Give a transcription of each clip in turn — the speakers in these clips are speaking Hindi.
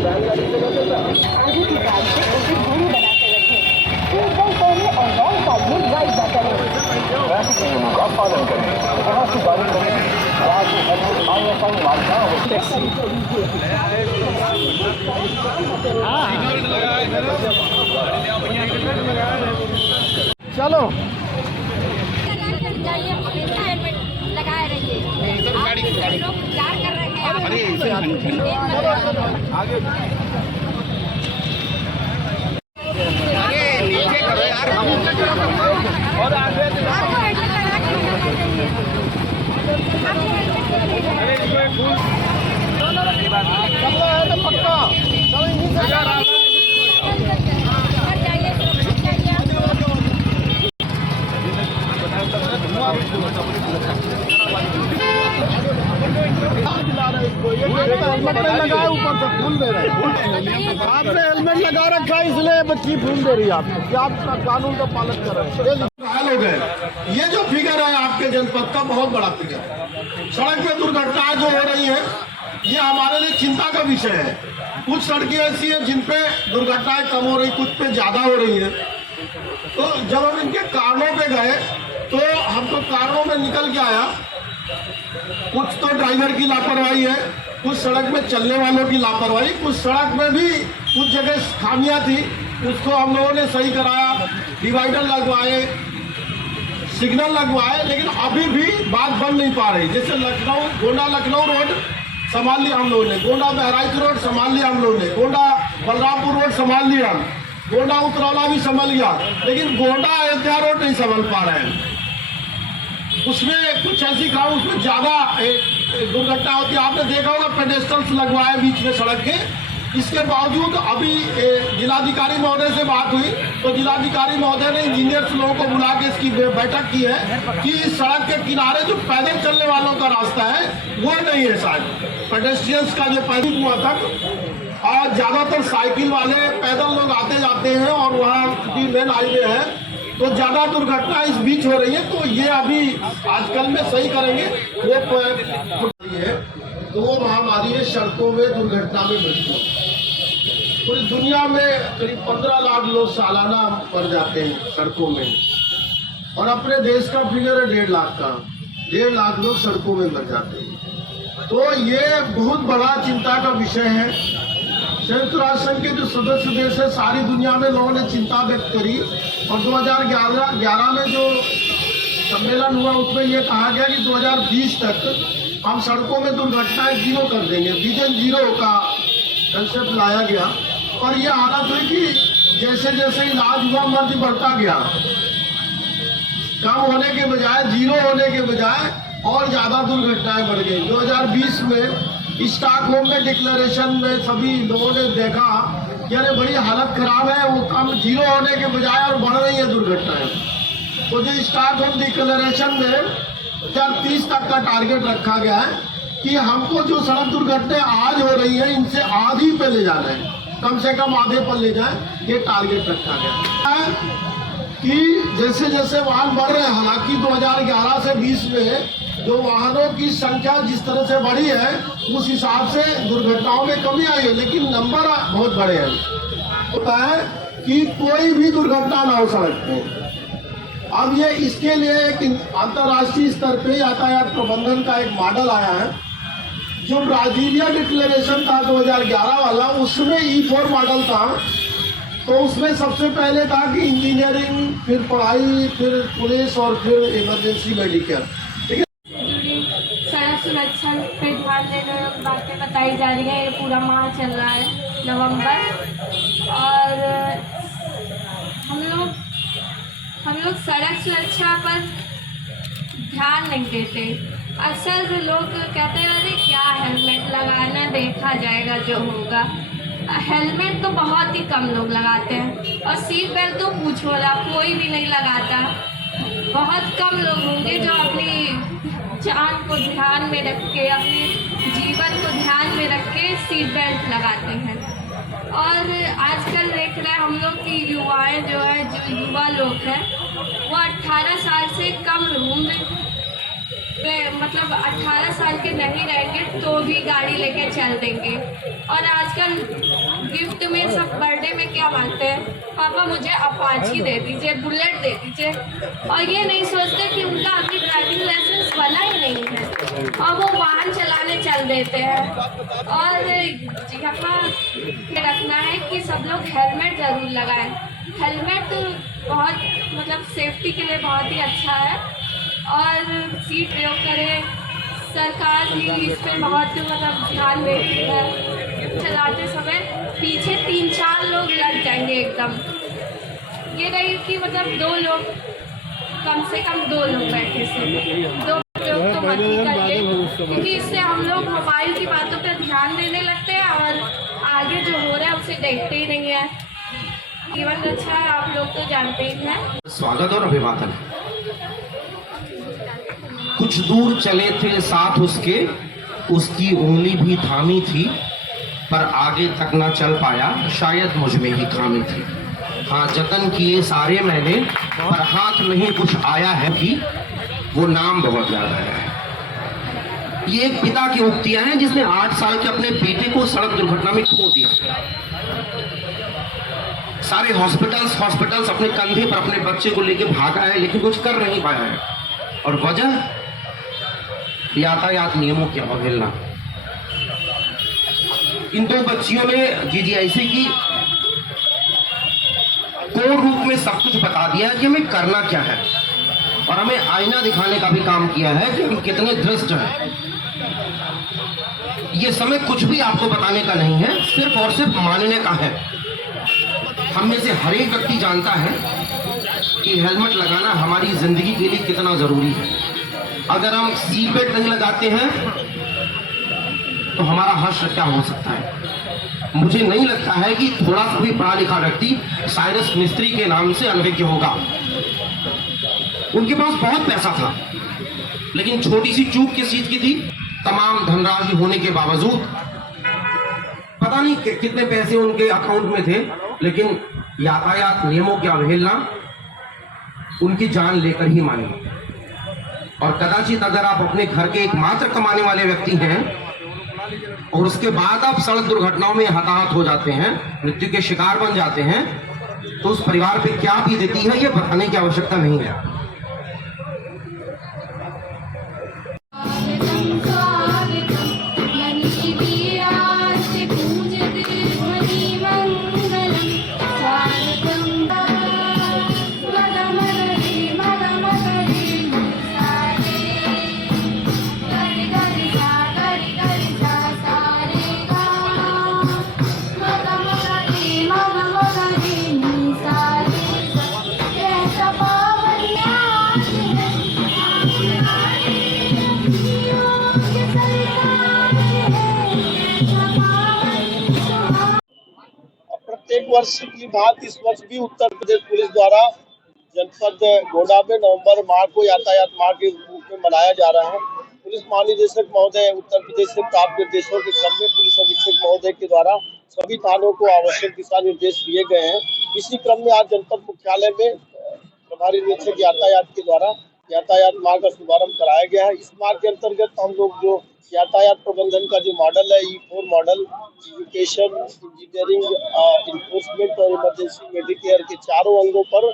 आगे की कार से उसे दूरी बनाकर रखें। सीट बेल्ट पहने और रॉन्ग साइड में ड्राइव न करें। ट्रैफिक नियमों का पालन करें। जहाँ से गाड़ी करें वहाँ से हेलमेट ISI मार्का चलो लगाए रहिए। लोग प्यार कर रहे हैं। नीचे करो यार, और आगे पक्का हेलमेट लगाए, ऊपर से फूल दे रहे हैं। आपने हेलमेट लगा रखा है इसलिए बच्ची फूल दे रही है आपको कि आप कानून का पालन कर रहे हैं। घायल हो गए। ये जो फिगर है आपके जनपद का बहुत बड़ा फिगर है। सड़क पे दुर्घटनाएं जो हो रही हैं ये हमारे लिए चिंता का विषय है। कुछ सड़कें ऐसी हैं जिन पे दुर्घटनाएं कम हो रही, कुछ पे ज्यादा हो रही हैं। तो जब हम इनके कारणों पे गए तो हमको कारणों में निकल के आया, कुछ तो ड्राइवर की लापरवाही है, कुछ सड़क में चलने वालों की लापरवाही, कुछ सड़क में भी कुछ जगह खामियां थी, उसको हम लोगों ने सही कराया, डिवाइडर लगवाए, सिग्नल लगवाए, लेकिन अभी भी बात बन नहीं पा रही। जैसे लखनऊ गोंडा लखनऊ रोड संभाल लिया हम लोगों ने, गोंडा बहराइच रोड संभाल लिया हम लोगों ने, गोंडा बलरामपुर रोड संभाल लिया, गोंडा उतरौला भी संभल गया, लेकिन गोंडा अयोध्या रोड नहीं संभल पा रहे हैं। उसमें कुछ ऐसी काम, उसमें ज्यादा दुर्घटना होती है। आपने देखा होगा पेडेस्टल्स लगवाए बीच में सड़क के, इसके बावजूद अभी जिलाधिकारी महोदय से बात हुई तो जिलाधिकारी महोदय ने इंजीनियर्स लोगों को बुला के इसकी बैठक की है कि इस सड़क के किनारे जो पैदल चलने वालों का रास्ता है वो नहीं है, शायद पेडेस्ट्रियंस का जो पैदल हुआ था, और ज्यादातर साइकिल वाले पैदल लोग आते जाते हैं और वहाँ की मेन हाईवे है, तो ज्यादा दुर्घटना इस बीच हो रही है। तो ये अभी आजकल में सही करेंगे। वो है तो वो महामारी है सड़कों में दुर्घटना में मृत्यु। पूरी दुनिया में करीब 15 लाख लोग सालाना मर जाते हैं सड़कों में, और अपने देश का फिगर है 1.5 लाख का। 1.5 लाख लोग सड़कों में मर जाते हैं। तो ये बहुत बड़ा चिंता का विषय है। संयुक्त राष्ट्र संघ के जो सदस्य देश है, सारी दुनिया में लोगों ने चिंता व्यक्त करी, और 2011 में जो सम्मेलन हुआ उसमें ये कहा गया कि 2020 तक हम सड़कों में दुर्घटनाएं 0 कर देंगे। विजन 0 का कंसेप्ट लाया गया, और ये हालत हुई कि जैसे जैसे इलाज हुआ मर्ज बढ़ता गया, कम होने के बजाय 0 होने के बजाय और ज्यादा दुर्घटनाएं बढ़ गई। 2020 में स्टॉकहोम में डिक्लेरेशन में सभी लोगों ने देखा कि अरे बड़ी हालत खराब है, वो कम 0 होने के बजाय और बढ़ रही है दुर्घटनाएं। तो जो स्टॉकहोम डिक्लेरेशन में 2030 तक का टारगेट रखा गया है कि हमको जो सड़क दुर्घटनाएं आज हो रही है इनसे आधी पे ले जाना है, कम से कम आधे पर ले जाए, ये टारगेट रखा गया है। कि जैसे जैसे वाहन बढ़ रहे हैं, हालांकि 2011 से 20 में जो वाहनों की संख्या जिस तरह से बढ़ी है उस हिसाब से दुर्घटनाओं में कमी आई है, लेकिन नंबर बहुत बड़े हैं। होता है कि कोई भी दुर्घटना ना हो सड़क पे। अब ये इसके लिए एक अंतर्राष्ट्रीय स्तर पे यातायात प्रबंधन का एक मॉडल आया है, जो ब्राजीलिया डिक्लेरेशन था 2011 वाला, उसमें E4 मॉडल था। तो उसमें सबसे पहले था कि इंजीनियरिंग, फिर पढ़ाई, फिर पुलिस और फिर इमरजेंसी मेडिकल। सड़क सुरक्षा पे ध्यान देने बातें बताई जा रही है। ये पूरा माह चल रहा है नवंबर, और हम लोग सड़क सुरक्षा पर ध्यान नहीं देते। अक्सर लोग कहते हैं अरे क्या हेलमेट लगाना, देखा जाएगा जो होगा। हेलमेट तो बहुत ही कम लोग लगाते हैं, और सीट बेल्ट तो पूछो ना, कोई भी नहीं लगाता। बहुत कम लोग होंगे जो अपनी जान को ध्यान में रख के, अपने जीवन को ध्यान में रख के सीट बेल्ट लगाते हैं। और आजकल देख रहे हैं हम लोग की युवाएं जो है, जो युवा लोग हैं वो 18 साल से कम उम्र मतलब 18 साल के नहीं रहेंगे तो भी गाड़ी लेके चल देंगे। और आजकल गिफ्ट में सब बर्थडे में क्या मांगते हैं, पापा मुझे अपाची दे दीजिए, बुलेट दे दीजिए, और ये नहीं सोचते कि उनका अभी ड्राइविंग लाइसेंस बना ही नहीं है और वो वाहन चलाने चल देते हैं। और यहाँ रखना है कि सब लोग हेलमेट ज़रूर लगाएं। हेलमेट बहुत मतलब सेफ्टी के लिए बहुत ही अच्छा है और सीट प्रयोग करें। सरकार भी इस पर बहुत मतलब ध्यान देती है। चलाते समय पीछे 3-4 लोग लग जाएंगे एकदम, ये नहीं कि मतलब 2 लोग, कम से कम 2 लोग बैठे से 2 लोग तो मत ही करिए, क्योंकि इससे हम लोग मोबाइल की बातों पर ध्यान देने लगते हैं और आगे जो हो रहा है उसे देखते ही नहीं है। जीवन रक्षा है, आप लोग तो जानते ही हैं। स्वागत और अभिवादन। कुछ दूर चले थे साथ उसके, उसकी उंगली भी थामी थी, पर आगे तक ना चल पाया, शायद मुझ में ही खामी थी। हाँ, जतन किए सारे मैंने, पर हाथ नहीं कुछ आया है कि वो नाम बहुत ज्यादा है। ये एक पिता की उक्तियां हैं जिसने 8 साल के अपने बेटे को सड़क दुर्घटना में खो दिया। सारे हॉस्पिटल्स अपने कंधे पर अपने बच्चे को लेकर भागा है, लेकिन कुछ कर नहीं पाया है। और वजह यातायात नियमों की अवहेलना। इन 2 बच्चियों ने जी ऐसे की कोड रूप में सब कुछ बता दिया कि हमें करना क्या है, और हमें आईना दिखाने का भी काम किया है कि हम कितने दृष्ट हैं। ये समय कुछ भी आपको बताने का नहीं है, सिर्फ और सिर्फ मानने का है। हम में से हर एक व्यक्ति जानता है कि हेलमेट लगाना हमारी जिंदगी के लिए कितना जरूरी है। अगर हम सीट बेल्ट नहीं लगाते हैं तो हमारा हश्र क्या हो सकता है। मुझे नहीं लगता है कि थोड़ा सा भी पढ़ा लिखा व्यक्ति साइरस मिस्त्री के नाम से अनभिज्ञ होगा। उनके पास बहुत पैसा था, लेकिन छोटी सी चूक किस चीज की थी, तमाम धनराशि होने के बावजूद पता नहीं कितने पैसे उनके अकाउंट में थे, लेकिन यातायात नियमों की अवहेलना उनकी जान लेकर ही मानी। और कदाचित अगर आप अपने घर के एकमात्र कमाने वाले व्यक्ति हैं और उसके बाद आप सड़क दुर्घटनाओं में हताहत हो जाते हैं, मृत्यु के शिकार बन जाते हैं, तो उस परिवार पे क्या बीतती है ये बताने की आवश्यकता नहीं है। प्रत्येक वर्ष की भांति इस वर्ष भी उत्तर प्रदेश पुलिस द्वारा जनपद गोंडा में नवंबर माह को यातायात माह के रूप में मनाया जा रहा है। पुलिस महानिदेशक महोदय उत्तर प्रदेश से प्राप्त निर्देशों के क्रम में पुलिस अधीक्षक महोदय के द्वारा सभी थानों को आवश्यक दिशा निर्देश दिए गए हैं। इसी क्रम में आज जनपद मुख्यालय में प्रभारी निरीक्षक यातायात के द्वारा यातायात माह का शुभारंभ कराया गया है। इस माह के अंतर्गत हम लोग जो यातायात प्रबंधन का जो मॉडल है, E4 model, education, engineering, enforcement और इमरजेंसी मेडिकेयर के चारों अंगों पर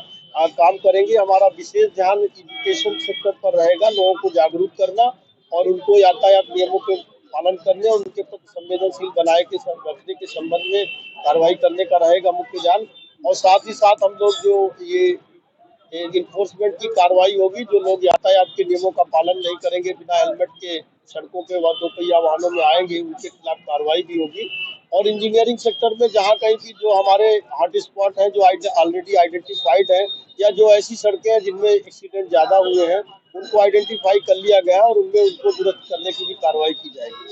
काम करेंगे। हमारा विशेष ध्यान एजुकेशन सेक्टर पर रहेगा, लोगों को जागरूक करना और उनको यातायात नियमों के पालन करने और उनके प्रति संवेदनशील बनाए के रखने के संबंध में कार्रवाई करने का रहेगा मुख्य ध्यान। और साथ ही साथ हम लोग जो ये इन्फोर्समेंट की कार्रवाई होगी, जो लोग यातायात के नियमों का पालन नहीं करेंगे, बिना हेलमेट के सड़कों पे व 2 पहिया वाहनों में आएंगे, उनके खिलाफ कार्रवाई भी होगी। और इंजीनियरिंग सेक्टर में जहाँ कहीं भी जो हमारे हॉट स्पॉट हैं, जो ऑलरेडी आइडेंटिफाइड है, या जो ऐसी सड़कें हैं जिनमें एक्सीडेंट ज्यादा हुए हैं, उनको आइडेंटिफाई कर लिया गया है और उनमें उनको दुरुस्त करने की भी कार्रवाई की जाएगी।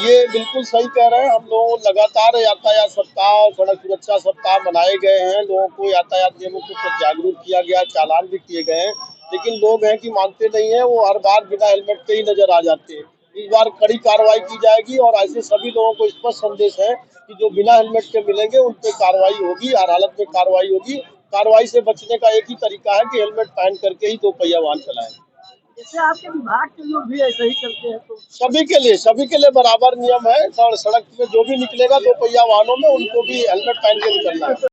ये बिल्कुल सही कह रहे हैं। हम लोग लगातार यातायात सप्ताह और सड़क सुरक्षा सप्ताह मनाए गए हैं, लोगों को यातायात नियमों के प्रति जागरूक किया गया, चालान भी किए गए हैं, लेकिन लोग हैं कि मानते नहीं है, वो हर बार बिना हेलमेट के ही नजर आ जाते हैं। इस बार कड़ी कार्रवाई की जाएगी और ऐसे सभी लोगों को स्पष्ट संदेश है कि जो बिना हेलमेट के मिलेंगे उन पर कार्रवाई होगी, हर हालत में कार्रवाई होगी। कार्रवाई से बचने का एक ही तरीका है कि हेलमेट पहन करके ही 2 पहिया वाहन चलाएं। जैसे आपके विभाग के लोग भी ऐसा ही करते हैं तो सभी के लिए बराबर नियम है और सड़क पे जो भी निकलेगा 2 पहिया वाहनों में उनको भी हेलमेट पहन के निकलना है।